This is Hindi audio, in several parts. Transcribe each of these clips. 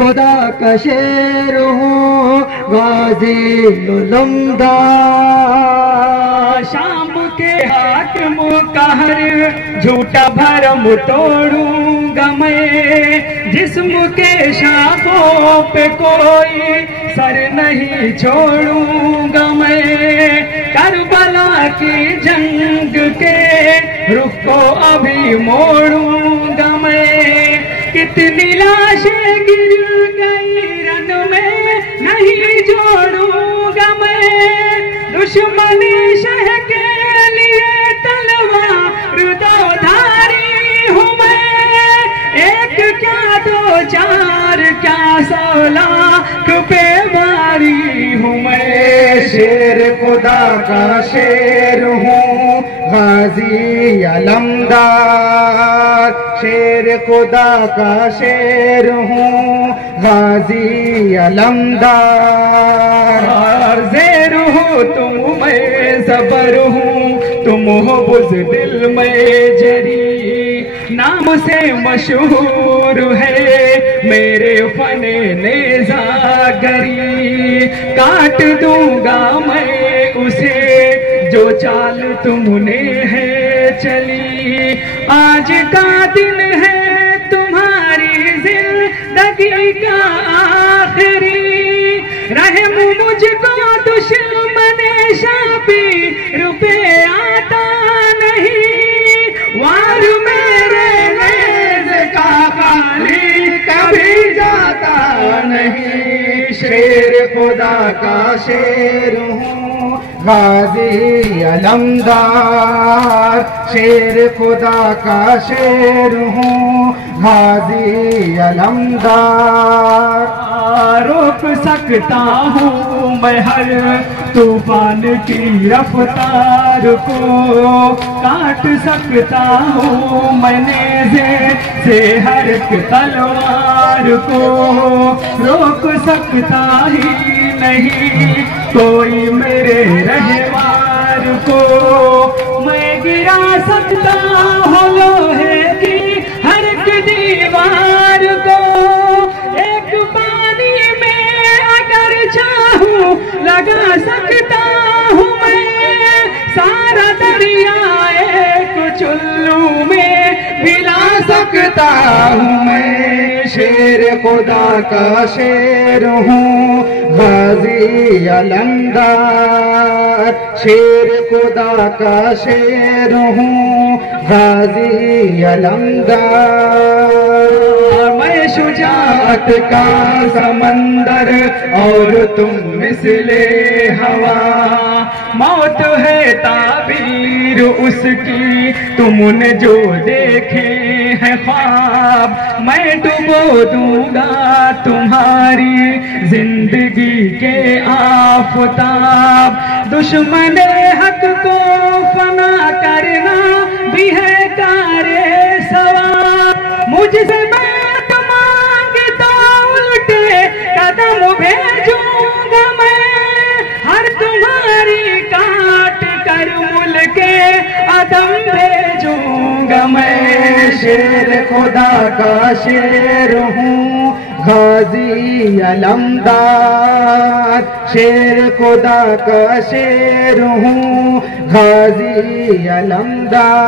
खुदा का शेर हूँ गाजी उलमदा। शाम के हाकिम का हर झूठा भरम तोड़ूंगा मैं, जिस्म के शाखों पे कोई सर नहीं छोड़ूंगा मैं। करबला की जंग के रुख को अभी मोड़ूंगा मैं। कितनी लाशें गिर गई रन में नहीं जोड़ूंगा मैं। दुश्मनी शह के लिए तलवार दो-धारी हूँ मैं। एक क्या दो चार क्या 100 लाख पे भारी हूँ मैं। शेर खुदा का शेर हूँ गाजी अलमदार। शेर खुदा का शेर हूँ गाजी अलमदार। ज़ेर हो तुम मैं ज़बर हूँ, तुम हो बुज़दिल में जरी। नाम से मशहूर है मेरे फने नेज़ागरी। काट दूंगा मैं उसे जो चाल तुमने है चली। आज का दिन है तुम्हारी जिंदगी का आखिरी। रहम मुझको दुश्मने शाबी रुपए आता नहीं। वार मेरे नेज़ का खाली कभी जाता नहीं। शेर खुदा का शेर हूँ गाजी अलमदार। शेर खुदा का शेर हूँ गाजी अलमदार। रोक सकता हूँ मैं हर तूफान की रफ्तार को। काट सकता हूँ मैंने से हर एक तलवार को। रोक सकता ही नहीं कोई मेरे रहवार को। मैं गिरा सकता हूँ लोहे की हर एक दीवार को। एक पानी में अगर चाहूँ लगा सकता हूँ मैं। सारा दरिया एक चुल्लू में मिला सकता हूँ मैं। शेर खुदा का शेर हूँ गाजी अलमदार। शेर खुदा का शेर हूँ गाजी अलमदार। मैं शुजाअत का समंदर और तुम मिसले हवा। मौत है ताबीर उसकी तुमने जो देखे हैं ख्वाब। मैं डुबो दूंगा तुम्हारी जिंदगी के आफताब। दुश्मन हक को फना करना भी है कारे सवाब। मुझसे बात मांगता उल्टे कदम भेजूंगा मैं। हर तुम्हारी काट कर मुल्के अदम भेजूंगा मैं। शेर खुदा का शेर हूँ गाजी अलमदार। शेर खुदा का शेर हूँ गाजी अलमदार।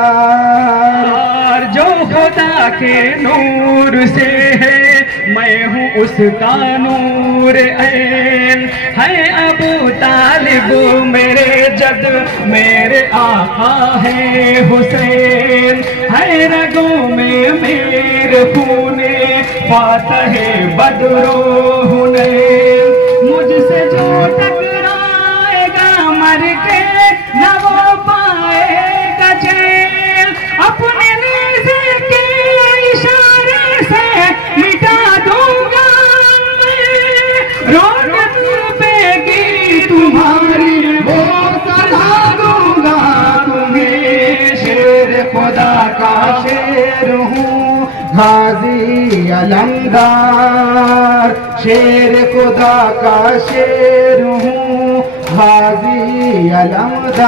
जो खुदा के नूर से है मैं हूँ उसका नूर ऐन। है अबू तालिब मेरे जद मेरे आका है हुसैन। है रगों में मेरे खूने फातह बदरो हुनैन। मुझसे जो टकराएगा मर के न वो पाएगा चैन। अपने नेज़े के इशारे से मिटा दूंगा मैं। रोक पेगी तुम्हारी वो सदा दूंगा तुम्हें। शेर खुदा का शेर हूँ गाजी अलमदार। शेर खुदा का शेर हूँ गाजी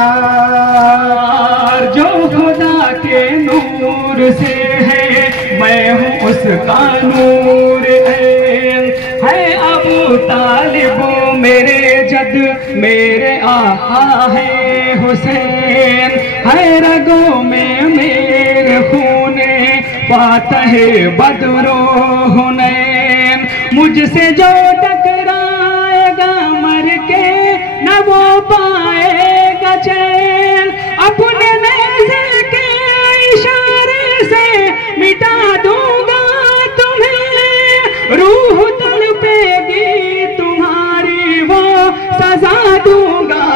अलमदार। जो खुदा के नूर से है मैं हूँ उसका नूर ऐन। तालिब मेरे जद मेरे आका है हुसैन, है रगों में मेरे खूने फातह बदरो हुनैन। मुझसे जो टकराएगा मर के न वो पाएगा चैन, अपने नेज़े के इशारे से मिटा दूंगा तुम्हें, रूह तड़पेगी तुम्हारी वो सजा दूंगा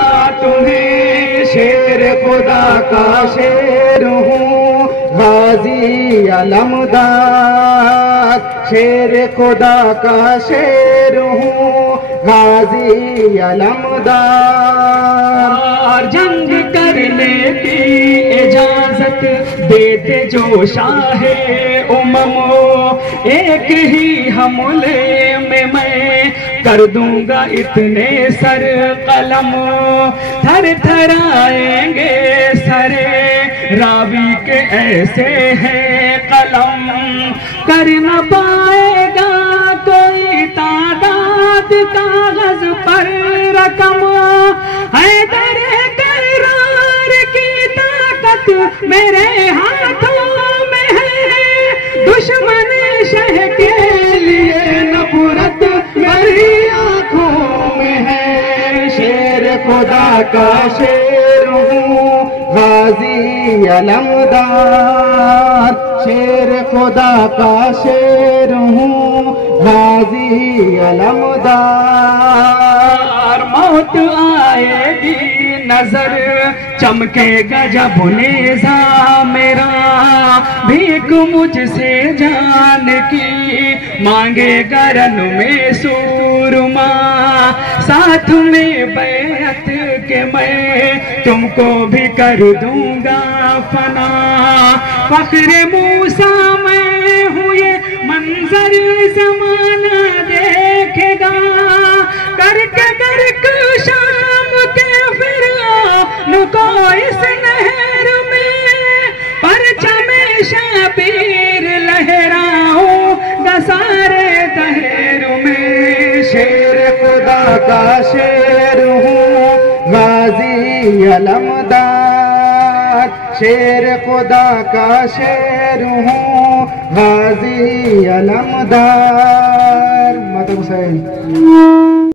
तुम्हें। शेर खुदा का शेर हूँ गाजी अलमदार, शेर खुदा का शेर हूँ गाजी अलमदार। जंग करने की इजाजत देते जो शाहे उममो, एक ही हमले में मैं कर दूंगा इतने सर कलम। थर थराएंगे सरे रावी के ऐसे हैं कलम, कर न पाएगा कोई तादाद कागज पर रकम। हैदर करार की ताकत मेरे हाथों में है, दुश्मन शह के लिए नफरत मेरी आंखों में है। शेर खुदा का शेर हूँ गाजी अलमदार, शेर खुदा का शेर हूँ गाजी अलमदार। मौत आएगी नजर चमकेगा जब नेज़ा मेरा, भीख मुझसे जान की मांगेगा रन में सूरमा। साथ में बैत के मैं तुमको भी कर दूंगा फना। फख्र मूसा मैं हूँ ये मंजर जमाना देखेगा, करके गर्क शाम के फिरौन को इस नहर में, परचम शबीर लहराऊंगा सारे दहर में। शेर खुदा का शेर हूँ गाजी अलमदार, शेर खुदा का शेर हूँ गाजी अलमदार। मत हुसैन।